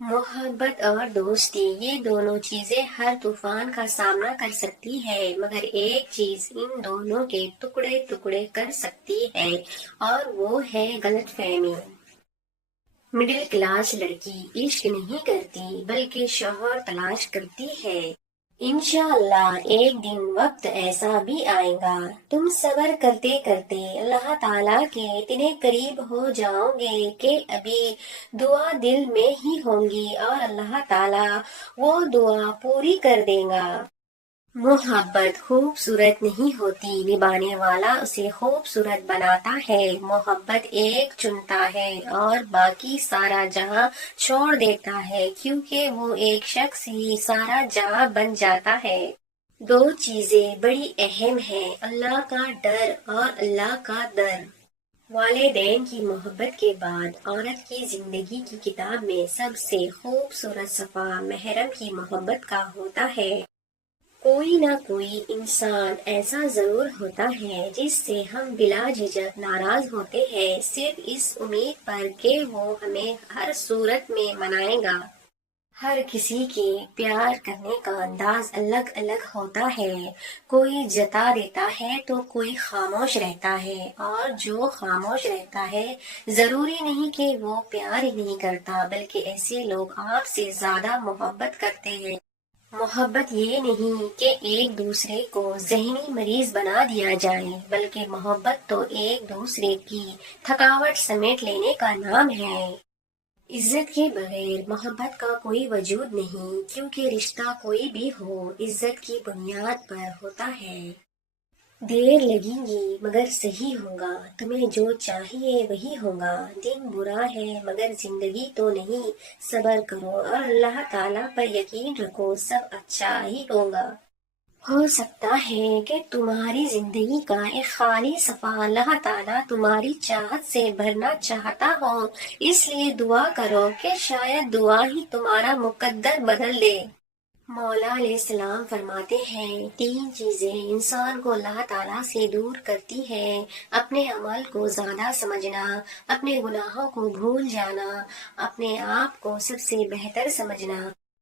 محبت اور دوستی یہ دونوں چیزیں ہر طوفان کا سامنا کر سکتی ہے، مگر ایک چیز ان دونوں کے ٹکڑے ٹکڑے کر سکتی ہے اور وہ ہے غلط فہمی۔ مڈل کلاس لڑکی عشق نہیں کرتی بلکہ شوہر تلاش کرتی ہے۔ انشاءاللہ ایک دن وقت ایسا بھی آئے گا، تم صبر کرتے کرتے اللہ تعالیٰ کے اتنے قریب ہو جاؤ گے کہ ابھی دعا دل میں ہی ہوں گی اور اللہ تعالیٰ وہ دعا پوری کر دے گا۔ محبت خوبصورت نہیں ہوتی، نبھانے والا اسے خوبصورت بناتا ہے۔ محبت ایک چنتا ہے اور باقی سارا جہاں چھوڑ دیتا ہے، کیونکہ وہ ایک شخص ہی سارا جہاں بن جاتا ہے۔ دو چیزیں بڑی اہم ہیں، اللہ کا ڈر اور اللہ کا در۔ والدین کی محبت کے بعد عورت کی زندگی کی کتاب میں سب سے خوبصورت صفحہ محرم کی محبت کا ہوتا ہے۔ کوئی نہ کوئی انسان ایسا ضرور ہوتا ہے جس سے ہم بلا جھجک ناراض ہوتے ہیں، صرف اس امید پر کہ وہ ہمیں ہر صورت میں منائے گا۔ ہر کسی کے پیار کرنے کا انداز الگ الگ ہوتا ہے، کوئی جتا دیتا ہے تو کوئی خاموش رہتا ہے، اور جو خاموش رہتا ہے ضروری نہیں کہ وہ پیار ہی نہیں کرتا، بلکہ ایسے لوگ آپ سے زیادہ محبت کرتے ہیں۔ محبت یہ نہیں کہ ایک دوسرے کو ذہنی مریض بنا دیا جائے، بلکہ محبت تو ایک دوسرے کی تھکاوٹ سمیٹ لینے کا نام ہے۔ عزت کے بغیر محبت کا کوئی وجود نہیں، کیونکہ رشتہ کوئی بھی ہو عزت کی بنیاد پر ہوتا ہے۔ دیر لگے گی مگر صحیح ہوگا، تمہیں جو چاہیے وہی ہوگا۔ دن برا ہے مگر زندگی تو نہیں، صبر کرو اور اللہ تعالیٰ پر یقین رکھو، سب اچھا ہی ہوگا۔ ہو سکتا ہے کہ تمہاری زندگی کا ایک خالی صفحہ اللہ تعالیٰ تمہاری چاہت سے بھرنا چاہتا ہو، اس لیے دعا کرو کہ شاید دعا ہی تمہارا مقدر بدل دے۔ مولا علیہ السلام فرماتے ہیں، تین چیزیں انسان کو اللہ تعالیٰ سے دور کرتی ہیں، اپنے عمل کو زیادہ سمجھنا، اپنے گناہوں کو بھول جانا، اپنے آپ کو سب سے بہتر سمجھنا۔